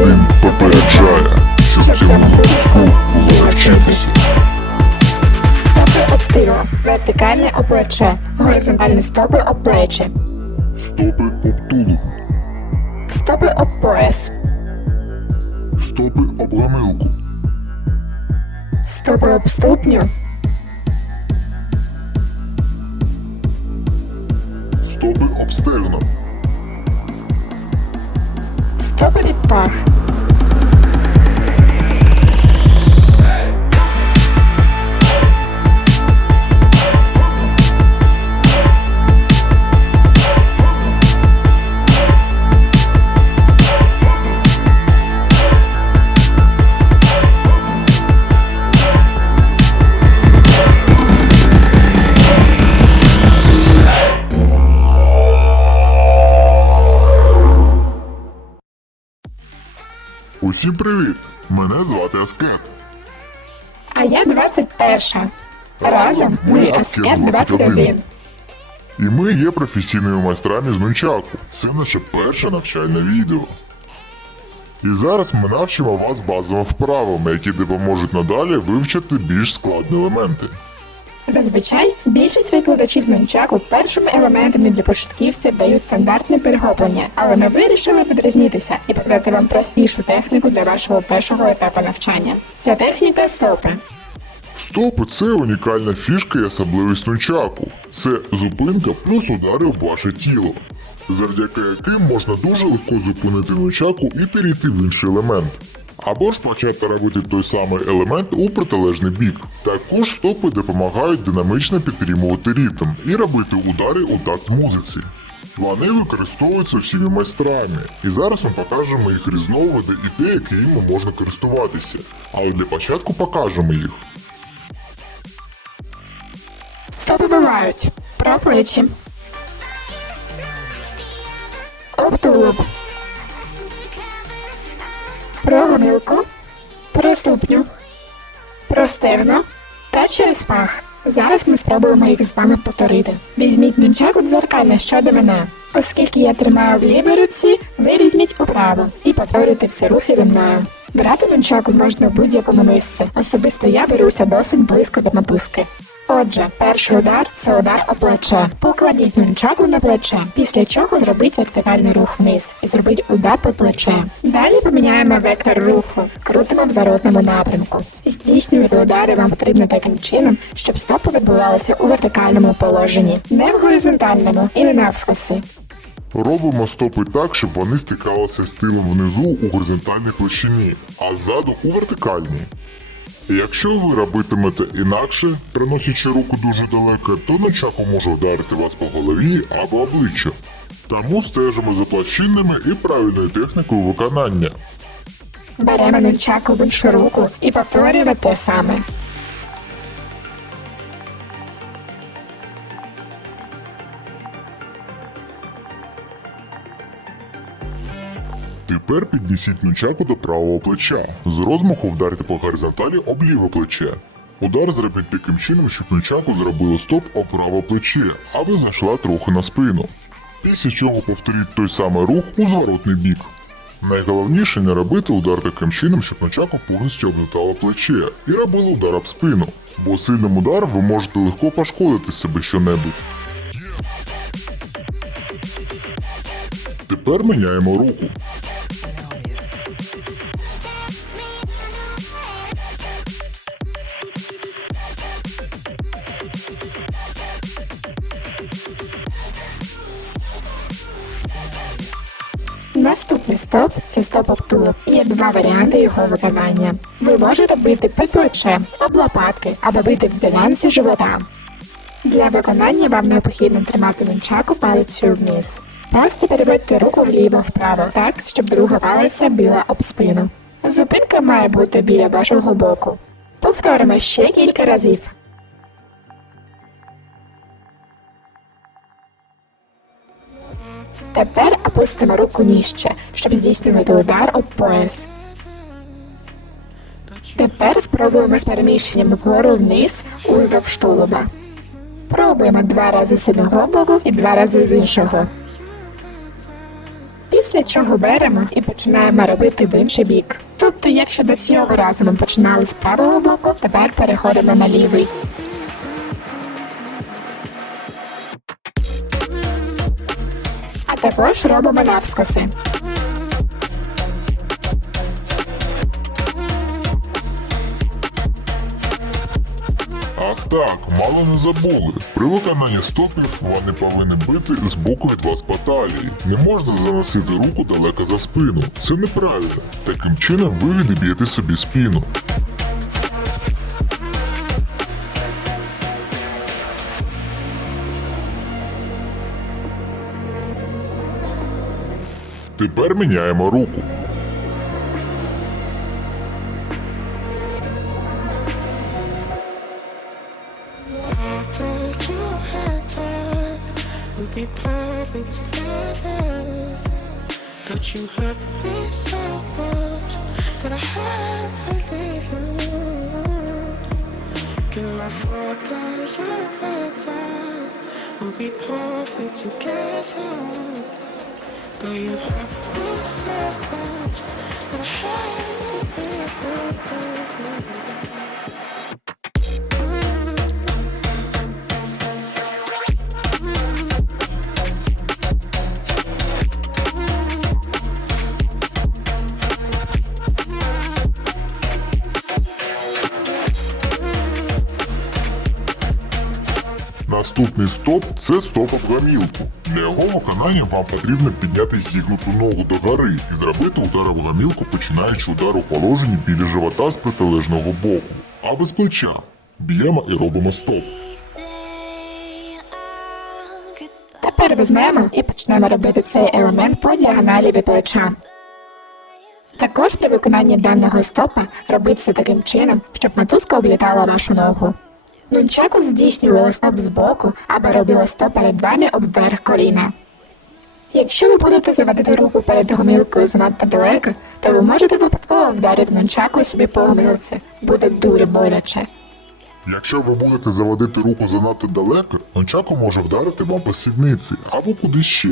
один попереджає, що в цьому було вчитися. Стопи об тило, вертикальне об плече, горизонтальні стопи об плечі, Стопи об тулуб, стопи об пояс, стопи об гамилку, стопи об ступню, стопи об стегно, стопи від пах, Усім привіт! Мене звати Аскет. а я 21. Разом ми Аскет 21. І ми є професійними майстрами з нунчаку. Це наше перше навчальне відео. І зараз ми навчимо вас базовим вправам, які допоможуть надалі вивчити більш складні елементи. Зазвичай більшість викладачів з нунчаку першими елементами для початківців дають стандартне перехоплення, але ми вирішили відрізнитися і показати вам простішу техніку для вашого першого етапу навчання. Ця техніка стопи. Стопи це унікальна фішка і особливість нунчаку. Це зупинка плюс удари в ваше тіло, завдяки яким можна дуже легко зупинити нунчаку і перейти в інший елемент. Або ж почати робити той самий елемент у протилежний бік. Також стопи допомагають динамічно підтримувати ритм і робити удари у такт музиці. Вони використовуються всіми майстрами, і зараз ми покажемо їх різновиди і те, якими можна користуватися. Але для початку покажемо їх. Стопи бувають про плечі. Про гомілку. Про ступню. Про стегно. Та через пах. Зараз ми спробуємо їх з вами повторити. Візьміть нунчаку дзеркально щодо мене. Оскільки я тримаю в лівій руці, ви візьміть у і повторюйте всі рухи зі мною. Брати нунчаку можна в будь-якому місці. Особисто я беруся досить близько до мотузки. Отже, перший удар це удар о плече. Покладіть нунчаку на плече, після чого зробіть вертикальний рух вниз і зробіть удар по плече. Далі поміняємо вектор руху, крутимо в зародному напрямку. Здійснювати удари вам потрібно таким чином, щоб стопи відбувалися у вертикальному положенні, не в горизонтальному і не навскоси. Робимо стопи так, щоб вони стикалися з тилом внизу у горизонтальній площині, а ззаду у вертикальній. Якщо ви робитимете інакше, приносячи руку дуже далеко, то ночаку може ударити вас по голові або обличчю. Тому стежимо за плащинами і правильною технікою виконання. Беремо нунчаку в іншу руку і повторюємо те саме. Тепер піднесіть нунчаку до правого плеча. З розмаху вдарте по горизонталі об ліве плече. Удар зробіть таким чином, щоб нунчаку зробило стоп об праве плече, аби зайшла трохи на спину. Після чого повторіть той самий рух у зворотний бік. Найголовніше не робити удар таким чином, щоб нунчаку повністю обмотало плече і робило удар об спину, бо сильним ударом ви можете легко пошкодити себе щонебудь. Тепер міняємо руку. Стоп це стоп. І Є два варіанти його виконання. Ви можете бити під плечем, об лопатки або бити в ділянці живота. Для виконання вам необхідно тримати нунчаку палицею вниз. Просто переводьте руку вліво-вправо так, щоб друга палиця біла об спину. Зупинка має бути біля вашого боку. Повторимо ще кілька разів. Тепер опустимо руку нижче, щоб здійснювати удар об пояс. Тепер спробуємо з переміщенням вгору вниз уздовж тулуба. Пробуємо два рази з одного боку і два рази з іншого. Після чого беремо і починаємо робити в інший бік. Тобто, якщо до цього разу ми починали з правого боку, тепер переходимо на лівий. Також робимо навскоси. Ах так, мало не забули. При виконанні стопів вони повинні бити з боку від вас по. Не можна заносити руку далеко за спину. Це неправильно. Таким чином ви відіб'єте собі спину. Тепер міняємо руку. But you hurt me so much that I had to leave you. Girl, I thought that you had time would be perfect together. Thank you. Наступний стоп це стоп об гамілку. Для його виконання вам потрібно підняти зігнуту ногу до гори і зробити удар об гамілку, починаючи удар у положенні біля живота з протилежного боку. Або з плеча. Б'ємо і робимо стоп. Тепер візьмемо і почнемо робити цей елемент по діагоналі від плеча. Також при виконанні даного стопа робіть все таким чином, щоб мотузка облітала вашу ногу. Нунчаку здійснювали стоп збоку або робили стоп перед вами обверх коліна. Якщо ви будете заводити руку перед гомілкою занадто далеко, то ви можете випадково вдарити нунчаку собі по гомілці. Буде дуже боляче. Якщо ви будете заводити руку занадто далеко, ончаку може вдарити вам по сідниці або кудись ще.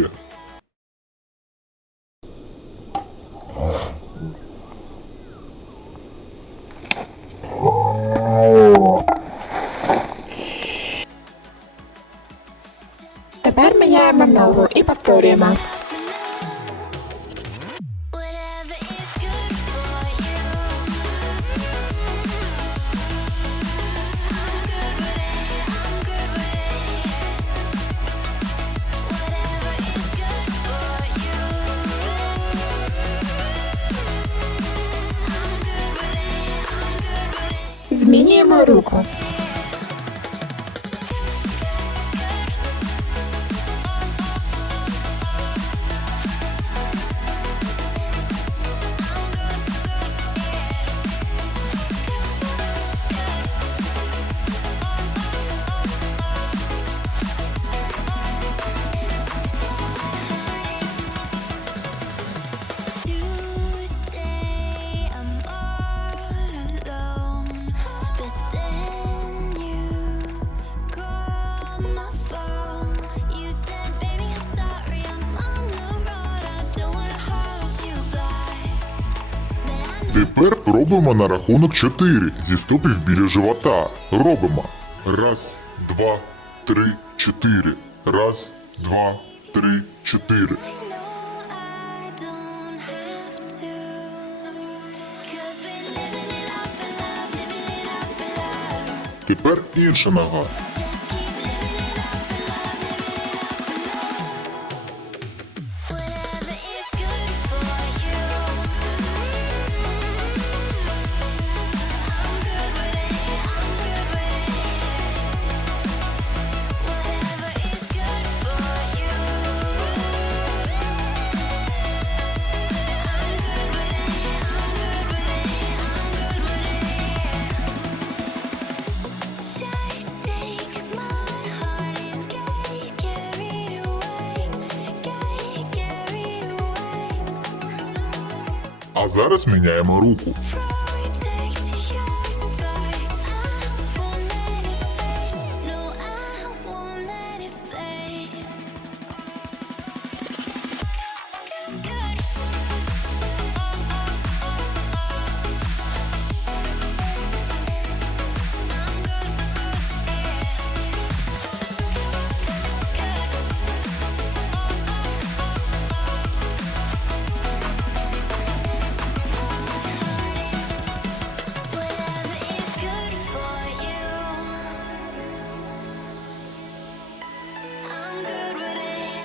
I'm good with it. Змінюємо руку. Тепер робимо на рахунок 4 зі стопів біля живота. Робимо. Раз, два, три, чотири. Раз, два, три, чотири. know I don't А зараз міняємо руку.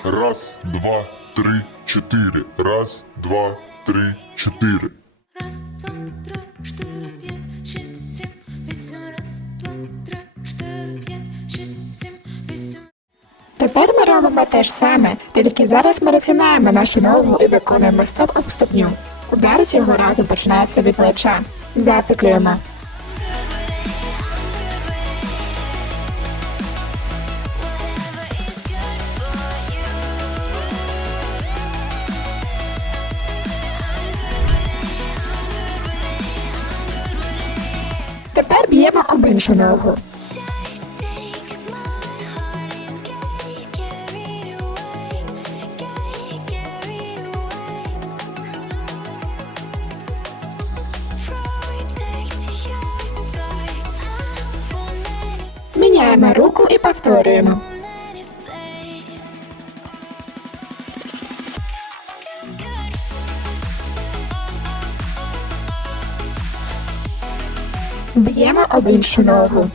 Раз, два, три, чотири. Раз, два, три, чотири. Раз, два, три, чотири, п'ять, шість, сім, вісім. Раз, два, три, чотири, п'ять, шість, сім, вісім. Тепер ми робимо те ж саме, тільки зараз ми розгинаємо нашу ногу і виконуємо стоп об ступню. Удар цього разу починається від плеча. Зациклюємо. Тепер б'ємо об іншу ногу. Міняємо руку і heart іншу ногу.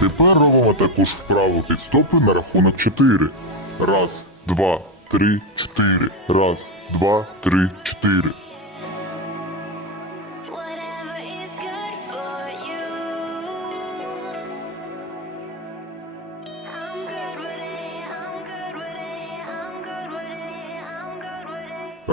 Тепер робимо також вправу під стопи на рахунок 4. Раз, два, три, чотири. Раз, два, три, чотири.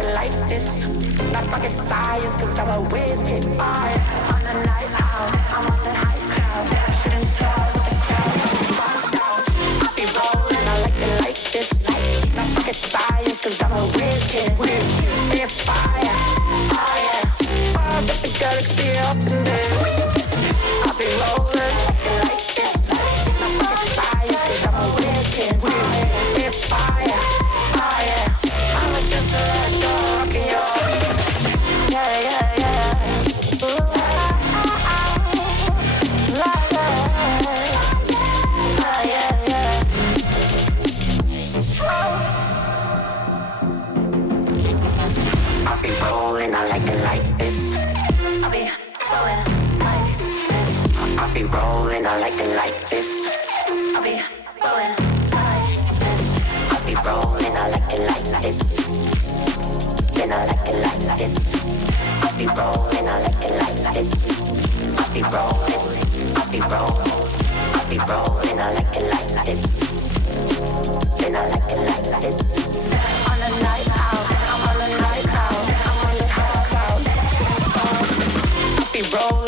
it like this. Not fucking science, cause I'm a whiz kid. Fire. On the night out, I'm on that high cloud. Shooting stars at the crowd. I be rolling, I like it like this. Not rocket science, cause I'm a whiz kid. It's fire, fire. Like it like this. I be rolling like this. I be rolling, I like it like this. Then I like it like this. I be rolling, I like it like this. I be rolling, I be rolling, I be rolling, I like it like this. Then I like it like this. On a night out, I'm on a night cloud. I'm on the high cloud. Shooting stars. I be rolling,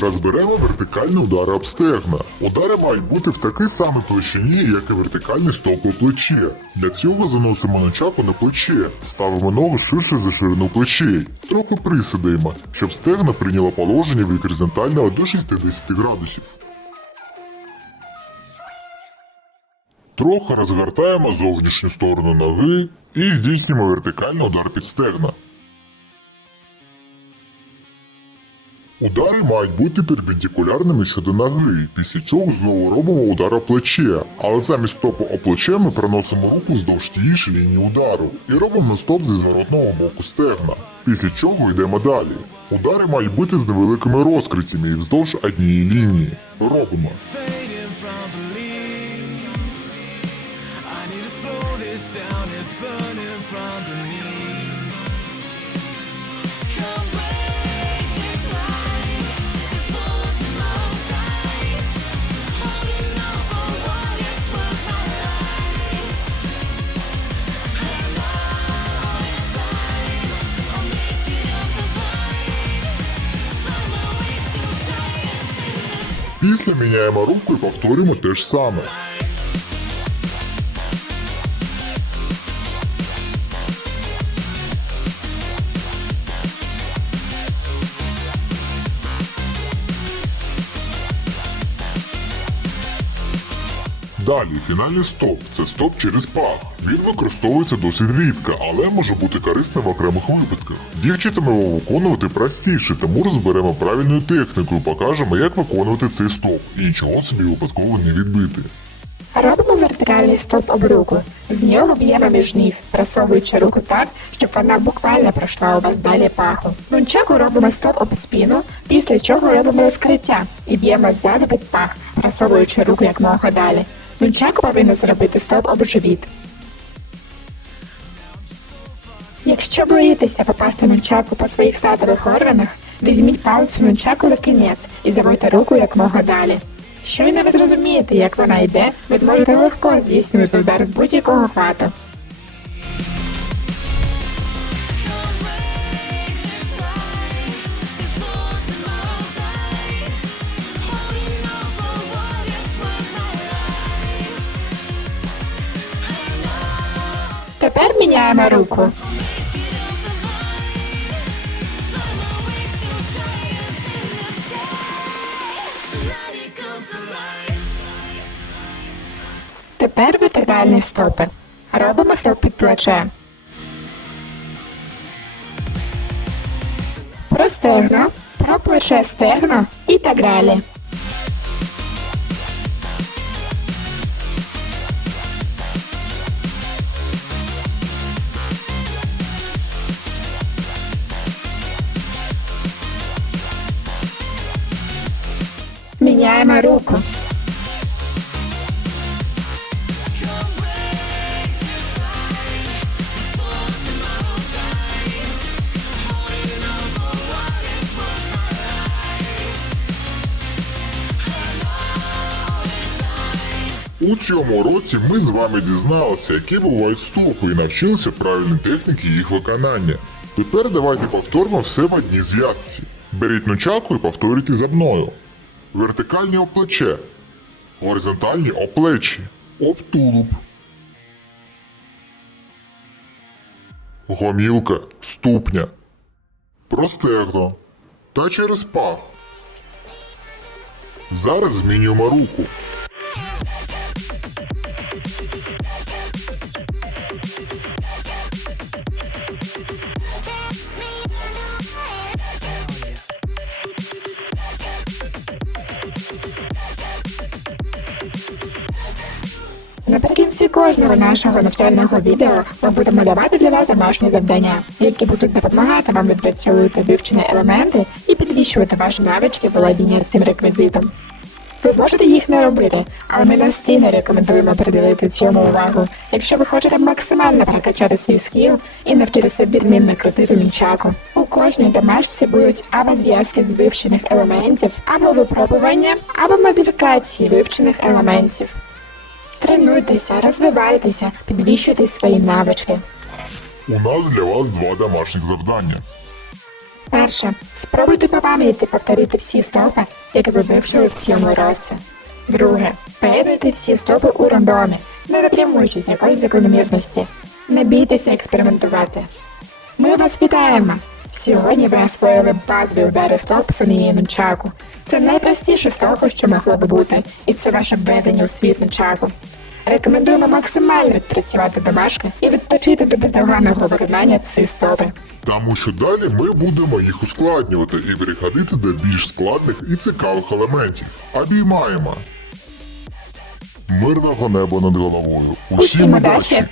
Розберемо вертикальні удари об стегна. Удари мають бути в такій самій площині, як і вертикальні стопи плече. Для цього заносимо ночаку на плече, ставимо ногу ширше за ширину плечей. Трохи присідаємо, щоб стегна прийняло положення від горизонтального до 60 градусів. Трохи розгортаємо зовнішню сторону ноги і здійснюємо вертикальний удар під стегна. Удари мають бути перпендикулярними щодо ноги, після чого знову робимо удар о плече. Але замість стопу о плече ми переносимо руку вздовж тієї ж лінії удару і робимо стоп зі зворотного боку стегна. Після чого йдемо далі. Удари мають бути з невеликими розкриттями і вздовж однієї лінії. Робимо. down, it's burning from beneath. Після міняємо руку і повторюємо те ж саме. Далі фінальний стоп це стоп через пах. Він використовується досить рідко, але може бути корисним в окремих випадках. Дівчатам його виконувати простіше, тому розберемо правильну техніку покажемо, як виконувати цей стоп, і нічого собі випадково не відбити. Робимо вертикальний стоп об руку. З нього б'ємо між ніг, просовуючи руку так, щоб вона буквально пройшла у вас далі паху. Нунчаку робимо стоп об спину, після чого робимо розкриття і б'ємо ззаду під пах, просовуючи руку якмога далі. Нунчаку повинен зробити стоп або живіт. Якщо боїтеся попасти нунчаку по своїх статових органах, візьміть палицю нунчаку за кінець і завойте руку якмога далі. Щойно ви зрозумієте, як вона йде, ви зможете легко здійснювати удар з будь-якого хвату. To life. Тепер вертикальні стопи. Робимо стоп під плече. Про стегно, про плече стегно і так далі. Міняємо руку. У цьому році ми з вами дізналися, які бувають стопи і навчилися правильній техніці їх виконання. Тепер давайте повторимо все в одній зв'язці. Беріть нучаку і повторюйте за мною. Вертикальні оплече, горизонтальні оплечі, обтулуб. Гомілка, ступня, простегно та через пах. Зараз змінюємо руку. Кожного нашого навчального відео ми будемо давати для вас домашні завдання, які будуть допомагати вам відпрацьовувати вивчені елементи і підвищувати ваші навички володіння цим реквізитом. Ви можете їх не робити, але ми настійно рекомендуємо приділити цьому увагу, якщо ви хочете максимально прокачати свій скіл і навчитися відмінно крутити нічаку. У кожній домашці будуть або зв'язки з вивчених елементів, або випробування, або модифікації вивчених елементів. Тренуйтеся, розвивайтеся, підвищуйте свої навички. У нас для вас два домашніх завдання. Перше. Спробуйте по пам'яті повторити всі стопи, які ви вивчили в цьому році. Друге. Поєднуйте всі стопи у рандомі, не дотримуючись якоїсь закономірності. Не бійтеся експериментувати. Ми вас вітаємо! Сьогодні ви освоїли базові удари стоп Сонією Нунчаку. Це найпростіше того, що могло би бути, і це ваше введення у світ Нунчаку. Рекомендуємо максимально відпрацювати домашки і відпочити до бездоганного виконання ці стопи. Тому що далі ми будемо їх ускладнювати і переходити до більш складних і цікавих елементів. Обіймаємо! Мирного неба над головою. Усім удачі!